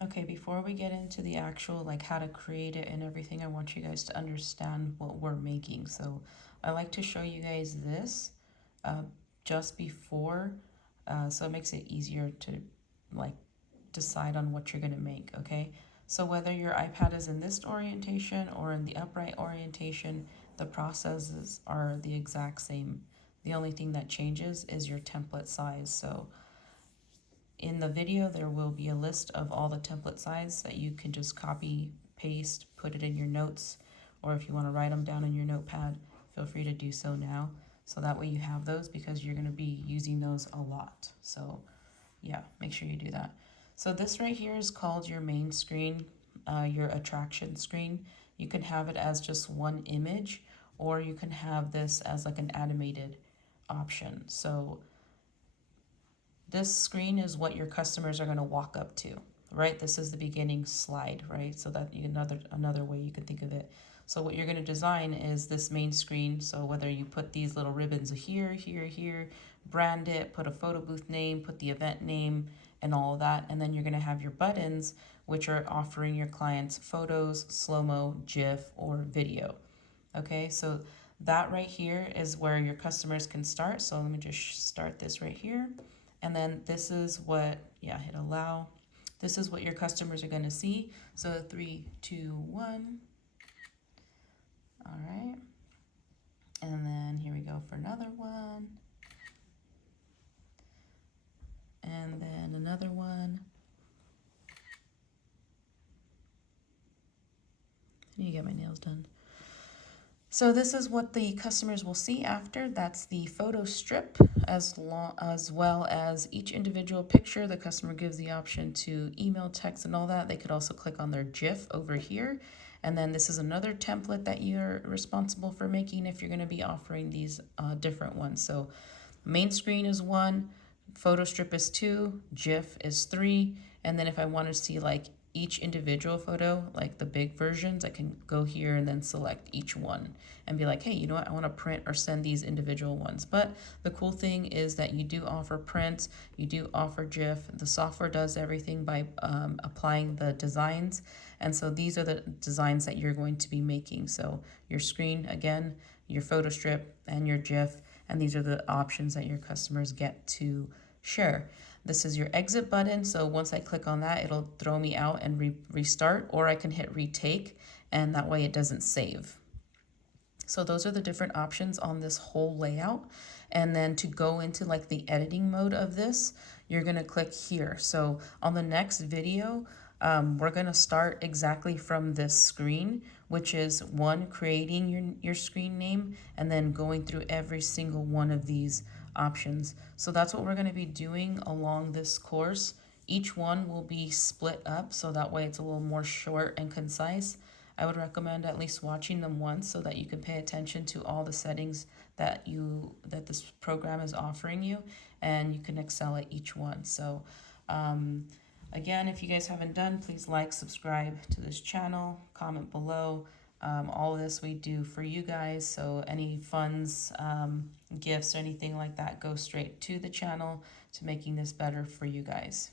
Okay, before we get into the actual like how to create it and everything, I want you guys to understand what we're making. So I like to show you guys this uh, just before, so it makes it easier to like decide on what you're gonna make, okay? So whether your iPad is in this orientation or in the upright orientation, the processes are the exact same. The only thing that changes is your template size. So in the video, there will be a list of all the template size that you can just copy, paste, put it in your notes, or if you want to write them down in your notepad, feel free to do so now. So that way you have those because you're going to be using those a lot. So yeah, make sure you do that. So this right here is called your main screen, your attraction screen. You can have it as just one image, or you can have this as like an animated option. So this screen is what your customers are going to walk up to, right? This is the beginning slide, right? So that another way you can think of it. So what you're going to design is this main screen. So whether you put these little ribbons here, here, here, brand it, put a photo booth name, put the event name, and all of that. And then you're going to have your buttons, which are offering your clients photos, slow-mo, GIF, or video. Okay, so that right here is where your customers can start. So let me just start this right here. And then this is what, yeah, hit allow. This is what your customers are going to see. So 3, 2, 1. All right. And then here we go for another one. And then another one. I need to get my nails done. So this is what the customers will see after. That's the photo strip, as well as each individual picture. The customer gives the option to email, text, and all that. They could also click on their GIF over here. And then this is another template that you're responsible for making if you're going to be offering these different ones. So main screen is 1, photo strip is 2, GIF is 3, and then if I want to see like each individual photo, like the big versions, I can go here and then select each one and be like, hey, you know what, I want to print or send these individual ones. But the cool thing is that you do offer prints, you do offer GIF. The software does everything by applying the designs. And so these are the designs that you're going to be making. So your screen, again, your photo strip, and your GIF. And these are the options that your customers get to share. This is your exit button. So once I click on that, it'll throw me out and restart, or I can hit retake, and that way it doesn't save. So those are the different options on this whole layout. And then to go into like the editing mode of this, you're gonna click here. So on the next video, we're gonna start exactly from this screen, which is creating your screen name, and then going through every single one of these options. So that's what we're gonna be doing along this course. Each one will be split up, so that way it's a little more short and concise. I would recommend at least watching them once so that you can pay attention to all the settings that this program is offering you, and you can excel at each one. So again, if you guys haven't done, please like, subscribe to this channel, comment below. All of this we do for you guys, so any funds, gifts, or anything like that go straight to the channel to making this better for you guys.